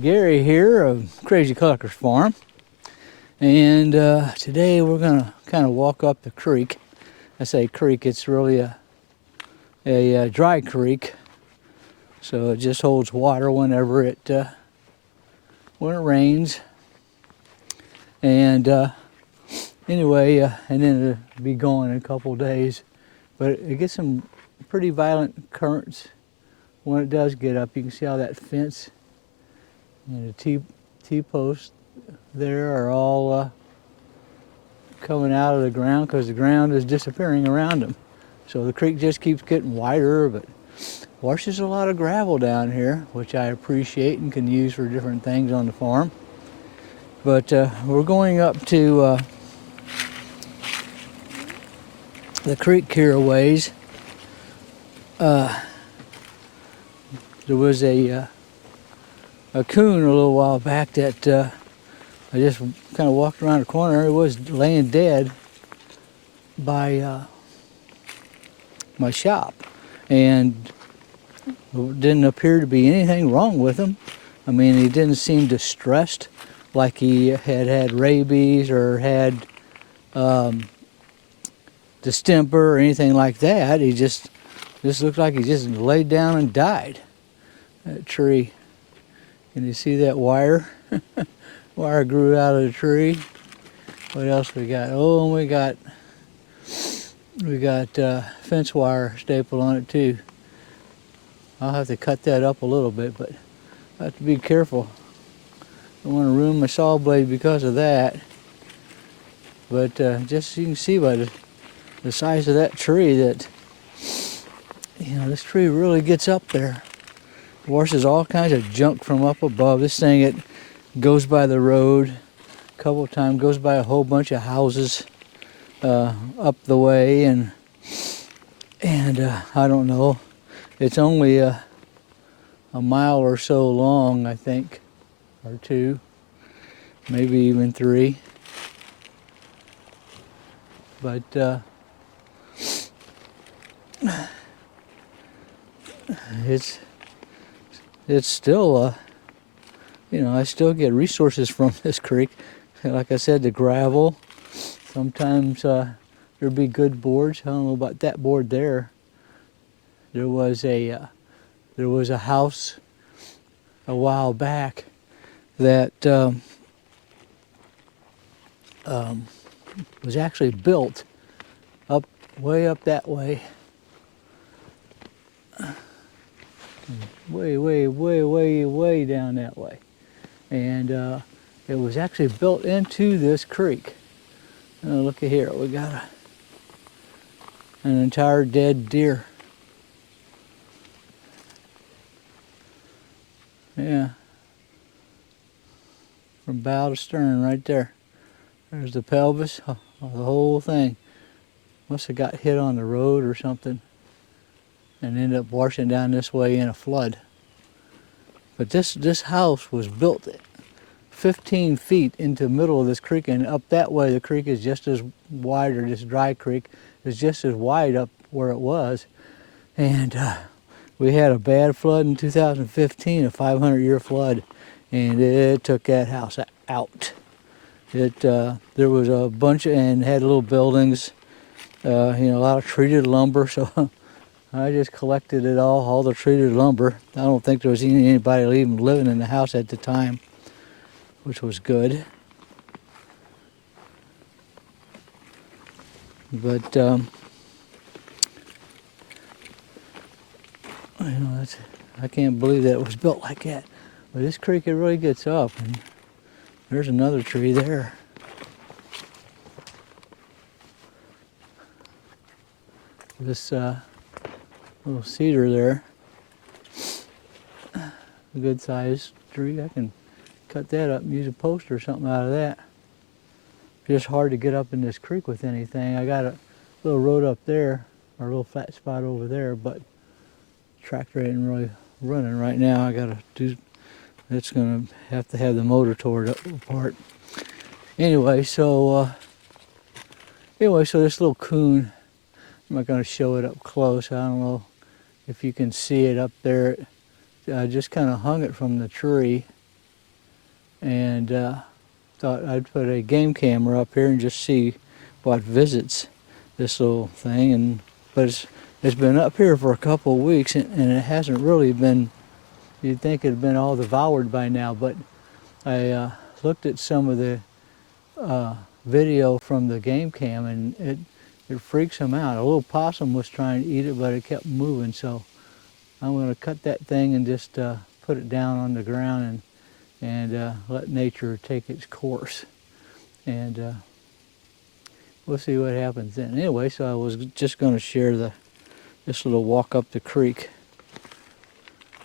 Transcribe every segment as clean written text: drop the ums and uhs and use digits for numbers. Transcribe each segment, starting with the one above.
Gary here of Crazy Cluckers Farm, and today we're gonna kind of walk up the creek. I say creek, it's really a dry creek, so it just holds water whenever when it rains. And anyway, and then it'll be gone in a couple of days, but it gets some pretty violent currents when it does get up. You can see how that fence and the T-posts there are all coming out of the ground because the ground is disappearing around them. So the creek just keeps getting wider, but washes a lot of gravel down here, which I appreciate and can use for different things on the farm. But we're going up to the creek here a ways. There was a coon a little while back that I just kind of walked around the corner. It was laying dead by my shop, and it didn't appear to be anything wrong with him. I mean, he didn't seem distressed like he had rabies or had distemper or anything like that. He just looked like he just laid down and died. That tree, can you see that wire? Wire grew out of the tree. What else we got? Oh, and we got fence wire stapled on it too. I'll have to cut that up a little bit, but I have to be careful. I don't want to ruin my saw blade because of that. But just so you can see by the size of that tree that, you know, this tree really gets up there. Washes all kinds of junk from up above. This thing, it goes by the road a couple of times, goes by a whole bunch of houses up the way, and I don't know. It's only a mile or so long, I think, or two, maybe even 3. But it's still, you know, I still get resources from this creek. Like I said, the gravel. Sometimes there'd be good boards. I don't know about that board there. There was a house a while back that was actually built way up that way. Way down that way. And it was actually built into this creek. Look at here, we got an entire dead deer. Yeah. From bow to stern right there. There's the pelvis, the whole thing. Must have got hit on the road or something and ended up washing down this way in a flood. But this house was built 15 feet into the middle of this creek, and up that way the creek is just as wide, or this dry creek is just as wide up where it was. And we had a bad flood in 2015, a 500-year flood, and it took that house out. There was a bunch and had little buildings, you know, a lot of treated lumber, so I just collected it all the treated lumber. I don't think there was anybody even living in the house at the time, which was good. But you know, I can't believe that it was built like that. But this creek, it really gets up, and there's another tree there. This little cedar there, a good sized tree. I can cut that up and use a post or something out of that. Just hard to get up in this creek with anything. I got a little road up there, or a little flat spot over there, but tractor ain't really running right now. I gotta do, it's gonna have to have the motor tore apart. Anyway, so this little coon, I'm not gonna show it up close. I don't know if you can see it up there. I just kind of hung it from the tree, and thought I'd put a game camera up here and just see what visits this little thing. But it's been up here for a couple of weeks, and it hasn't really been. You'd think it had been all devoured by now, but I looked at some of the video from the game cam, and it freaks them out. A little possum was trying to eat it, but it kept moving. So I'm going to cut that thing and just put it down on the ground and let nature take its course. And we'll see what happens then. Anyway, so I was just going to share this little walk up the creek.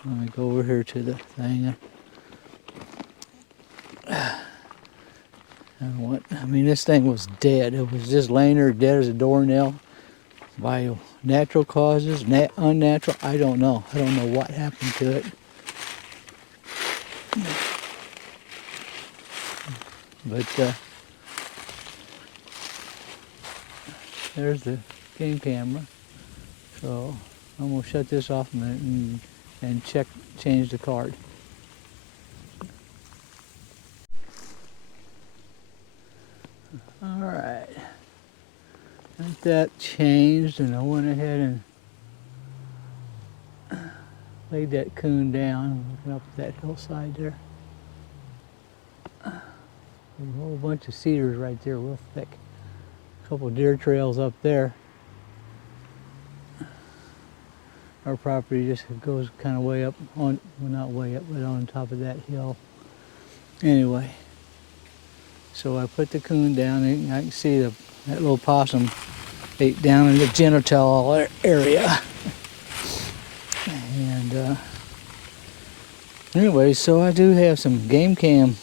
Let me go over here to the thing. I mean, this thing was dead. It was just laying there dead as a doornail by natural causes, unnatural. I don't know. I don't know what happened to it. But there's the game camera. So I'm going to shut this off a minute and change the card. All right. Got that changed, and I went ahead and laid that coon down, looking up that hillside there. There's a whole bunch of cedars right there, real thick. A couple of deer trails up there. Our property just goes kind of way up on, well, not way up, but on top of that hill. Anyway, so I put the coon down, and I can see that little possum ate down in the genital area. And anyway, so I do have some game cam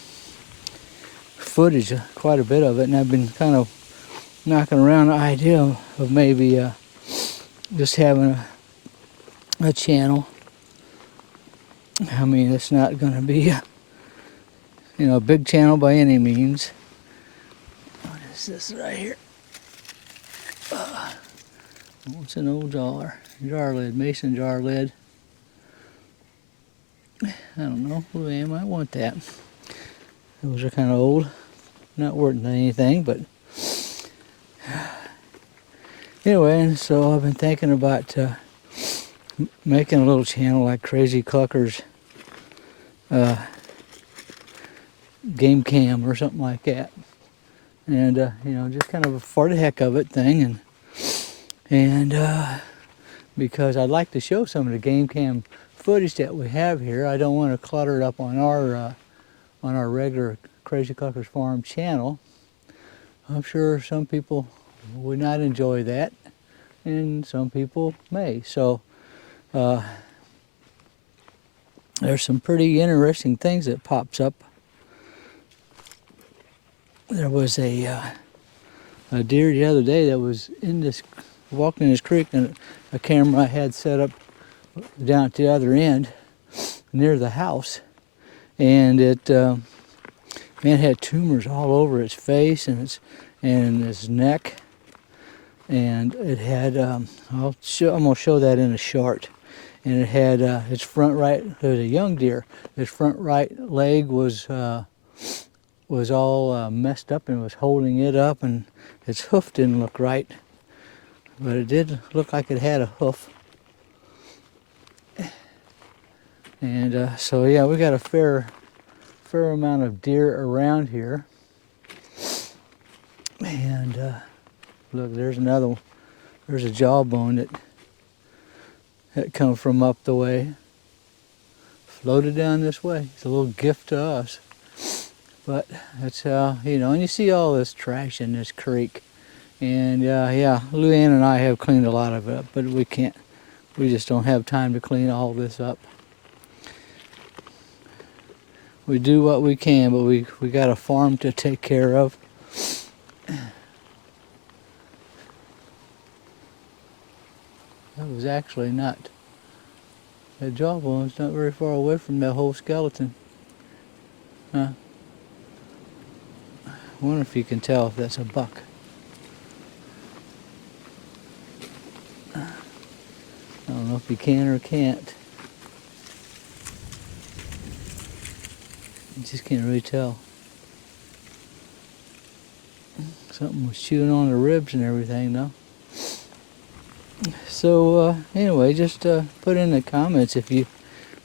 footage, quite a bit of it, and I've been kind of knocking around the idea of maybe just having a channel. I mean, it's not going to be a big channel by any means. What is this right here? It's an old jar lid, mason jar lid. I don't know, I might want that. Those are kind of old, not worth anything, but anyway, and so I've been thinking about making a little channel like Crazy Cluckers Game Cam or something like that, and just kind of a for the heck of it thing, and because I'd like to show some of the game cam footage that we have here. I don't want to clutter it up on our regular Crazy Cluckers Farm channel. I'm sure some people would not enjoy that, and some people may. So there's some pretty interesting things that pops up. There was a deer the other day that was walking in this creek, and a camera I had set up down at the other end near the house, and it had tumors all over its face and its neck, and it had I'm gonna show that in a short. And it had its front right. It was a young deer. Its front right leg was all messed up and was holding it up, and its hoof didn't look right, but it did look like it had a hoof. And so yeah, we got a fair amount of deer around here. And look, there's another one. There's a jawbone that come from up the way, floated down this way. It's a little gift to us. But that's how, and you see all this trash in this creek. And yeah, Luann and I have cleaned a lot of it up, but we just don't have time to clean all this up. We do what we can, but we got a farm to take care of. That was actually not, that jawbone's not very far away from that whole skeleton. Huh? I wonder if you can tell if that's a buck. I don't know if you can or can't. You just can't really tell. Something was chewing on the ribs and everything, though. So anyway, just put in the comments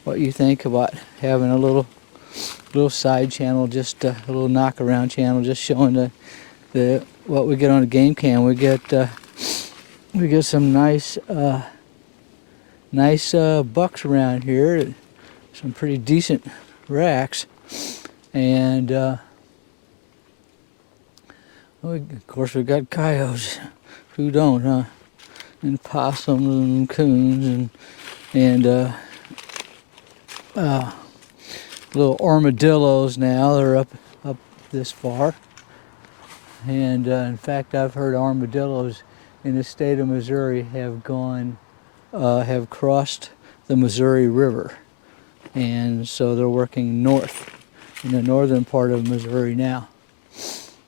what you think about having a little side channel, just a little knock around channel, just showing the what we get on the game cam. We get some nice bucks around here, some pretty decent racks, and of course we got coyotes. Who don't, huh? And possums and coons and little armadillos now. They're up this far, and in fact, I've heard armadillos in the state of Missouri have crossed the Missouri River, and so they're working north in the northern part of Missouri now.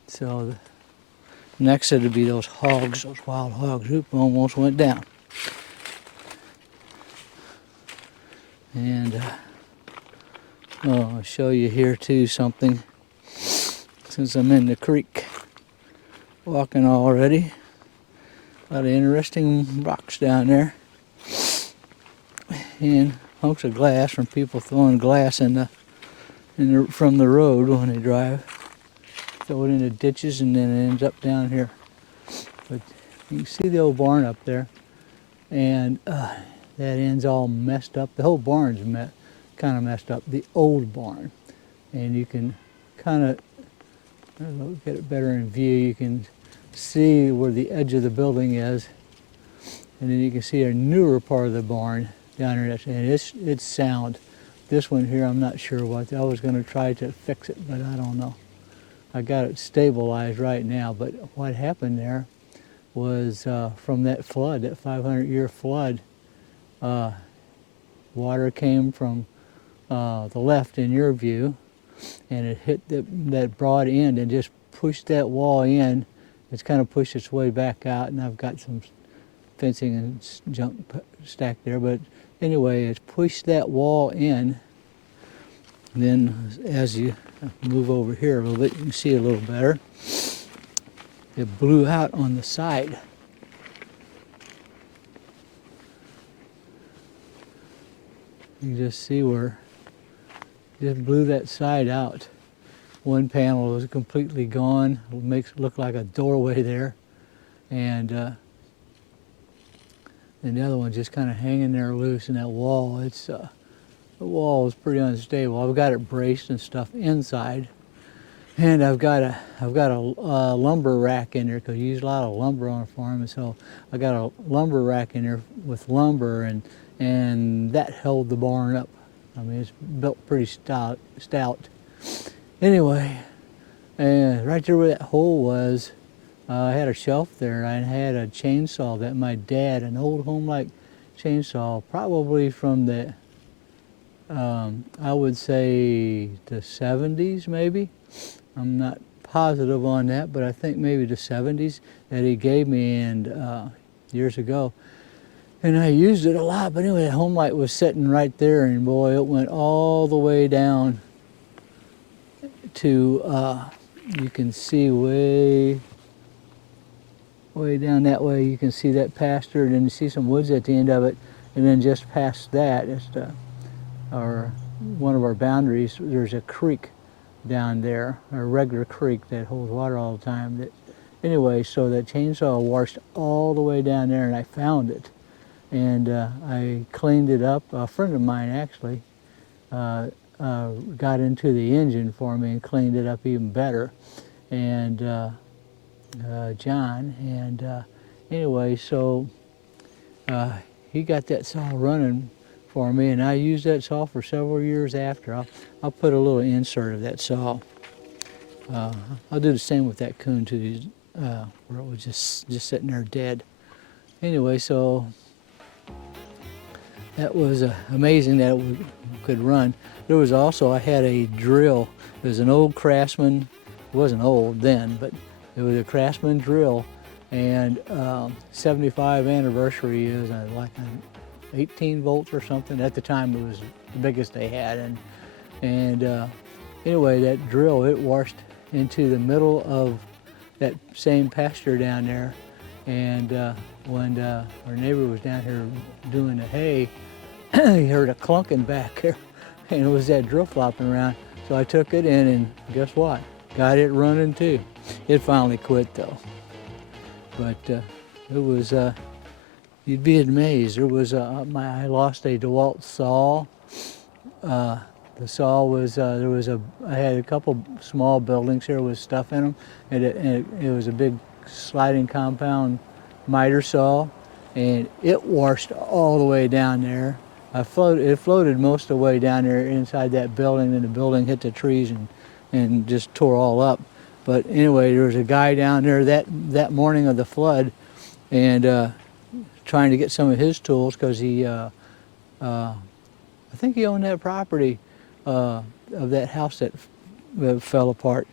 So next it'd be those hogs, those wild hogs. Oop, almost went down. And I'll show you here too something, since I'm in the creek walking already. A lot of interesting rocks down there, and hunks of glass from people throwing glass from the road when they drive. Throw it into ditches and then it ends up down here. But you can see the old barn up there, and that end's all messed up. The whole barn's kind of messed up, the old barn. And you can kind of, I don't know, get it better in view. You can see where the edge of the building is, and then you can see a newer part of the barn down there, and it's sound. This one here, I'm not sure what. I was going to try to fix it, but I don't know. I got it stabilized right now, but what happened there was from that flood, that 500-year flood, water came from the left in your view, and it hit that broad end and just pushed that wall in. It's kind of pushed its way back out, and I've got some fencing and junk stacked there, but anyway, it's pushed that wall in. And then as you move over here a little bit, you can see a little better. It blew out on the side. You just see where it just blew that side out. One panel was completely gone. It makes it look like a doorway there, and the other one's just kind of hanging there loose. And that wall, the wall is pretty unstable. I've got it braced and stuff inside, and I've got a lumber rack in there, because you use a lot of lumber on a farm, and so I got a lumber rack in there with lumber, and that held the barn up. I mean, it's built pretty stout. Anyway, and right there where that hole was, I had a shelf there. I had a chainsaw that my dad, an old home-like chainsaw, probably from the, I would say the 70s maybe. I'm not positive on that, but I think maybe the 70s, that he gave me and years ago. And I used it a lot, but anyway, the home light was sitting right there, and boy, it went all the way down to, you can see way down that way, you can see that pasture, and then you see some woods at the end of it, and then just past that, it's one of our boundaries, there's a creek down there, a regular creek that holds water all the time. Anyway, so that chainsaw washed all the way down there, and I found it. And I cleaned it up. A friend of mine actually got into the engine for me and cleaned it up even better, and John. And anyway, so he got that saw running for me, and I used that saw for several years after. I'll put a little insert of that saw. I'll do the same with that coon too, where it was just sitting there dead. Anyway, so that was amazing that it could run. There was also, I had a drill. It was an old Craftsman. It wasn't old then, but it was a Craftsman drill. And 75 anniversary is like 18 volts or something. At the time, it was the biggest they had. And Anyway, that drill, it washed into the middle of that same pasture down there. And when our neighbor was down here doing the hay, he heard a clunking back there, and it was that drill flopping around. So I took it in, and guess what? Got it running too. It finally quit though. But it was, you'd be amazed. There was I lost a DeWalt saw. The saw was, I had a couple small buildings here with stuff in them, and it was a big sliding compound miter saw, and it washed all the way down there. It floated most of the way down there inside that building, and the building hit the trees and just tore all up. But anyway, there was a guy down there that morning of the flood, and trying to get some of his tools, because he, I think he owned that property of that house that fell apart.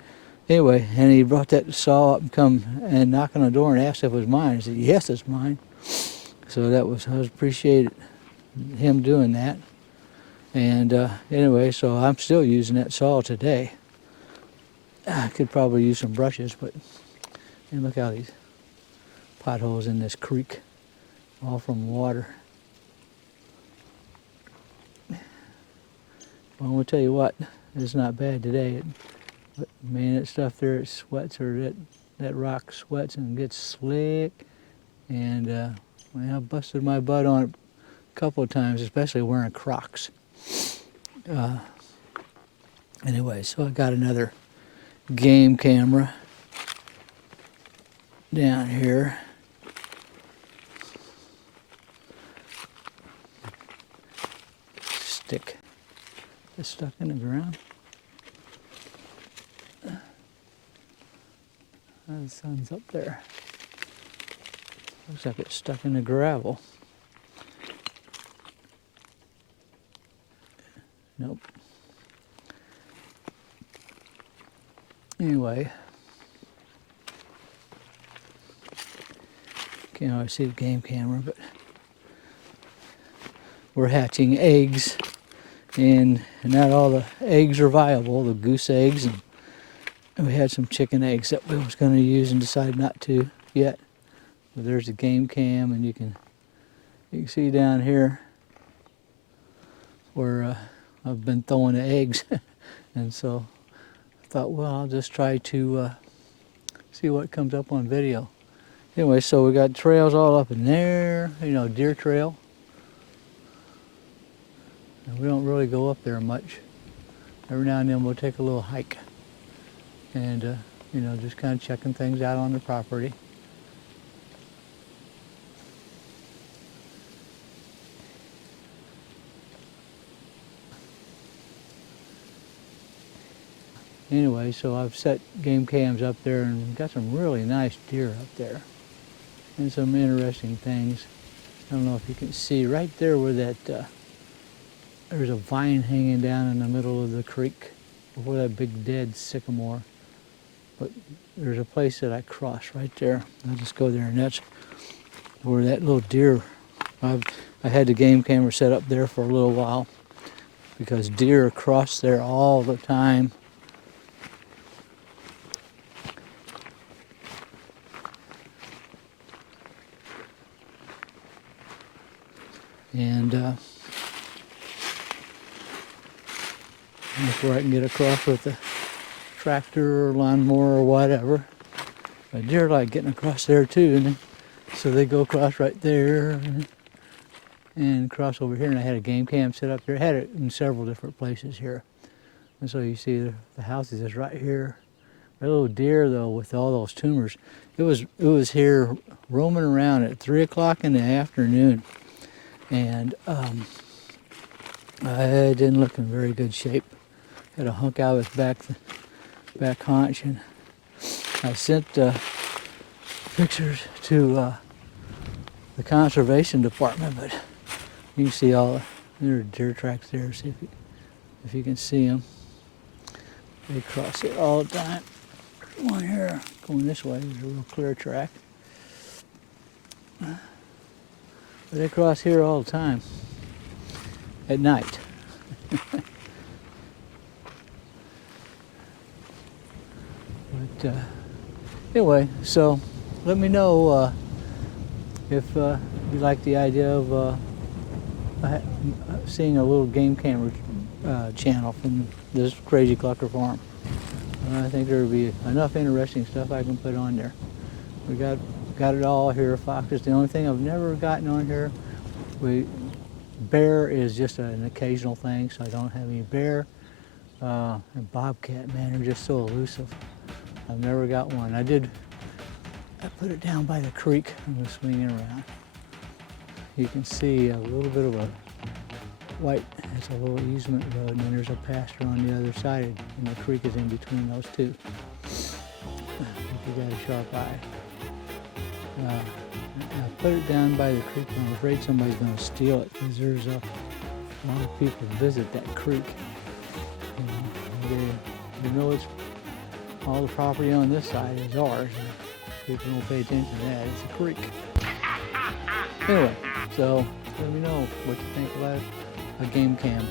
Anyway, and he brought that saw up and come and knocked on the door and asked if it was mine. I said, yes, it's mine. So I appreciated him doing that. And anyway, so I'm still using that saw today. I could probably use some brushes, but and look how these potholes in this creek, all from water. Well, I'm gonna tell you what, it's not bad today. But man, that stuff there, it sweats, or that rock sweats and gets slick. And I busted my butt on it a couple of times, especially wearing Crocs. Anyway, so I got another game camera down here. Stick. It's stuck in the ground. The sun's up there. Looks like it's stuck in the gravel. Nope. Anyway, can't always see the game camera, but we're hatching eggs, and not all the eggs are viable, the goose eggs, and we had some chicken eggs that we was going to use and decided not to yet. But there's the game cam, and you can see down here where I've been throwing the eggs. And so I thought, well, I'll just try to see what comes up on video. Anyway, so we got trails all up in there, deer trail. And we don't really go up there much. Every now and then we'll take a little hike and, just kind of checking things out on the property. Anyway, so I've set game cams up there and got some really nice deer up there and some interesting things. I don't know if you can see right there where that there's a vine hanging down in the middle of the creek before that big dead sycamore. But there's a place that I cross right there. I'll just go there, and that's where that little deer, I had the game camera set up there for a little while because deer cross there all the time. And that's where I can get across with the tractor or lawnmower or whatever. But deer like getting across there too, and so they go across right there and cross over here. And I had a game cam set up there. I had it in several different places here. And so you see the house is right here. A little deer though, with all those tumors. It was here roaming around at 3 o'clock in the afternoon. And I didn't look in very good shape. Had a hunk out of his back haunch, and I sent pictures to the conservation department, but you can see there are deer tracks there. See if you can see them. They cross it all the time. One here going this way is a real clear track. But they cross here all the time at night. But anyway, so let me know if you like the idea of seeing a little game camera channel from this crazy Clucker farm. I think there'll be enough interesting stuff I can put on there. We got it all here. Foxes. The only thing I've never gotten on here, bear is just an occasional thing, so I don't have any bear. And bobcat, man, they're just so elusive. I've never got one. I put it down by the creek. I'm gonna swing it around. You can see a little bit of a white, it's a little easement road, and then there's a pasture on the other side, and the creek is in between those two. If you got a sharp eye. I put it down by the creek, and I'm afraid somebody's gonna steal it, because there's a lot of people visit that creek. They know it's all the property on this side is ours. People don't pay attention to that. It's a creek. Anyway, so let me know what you think about a game cam.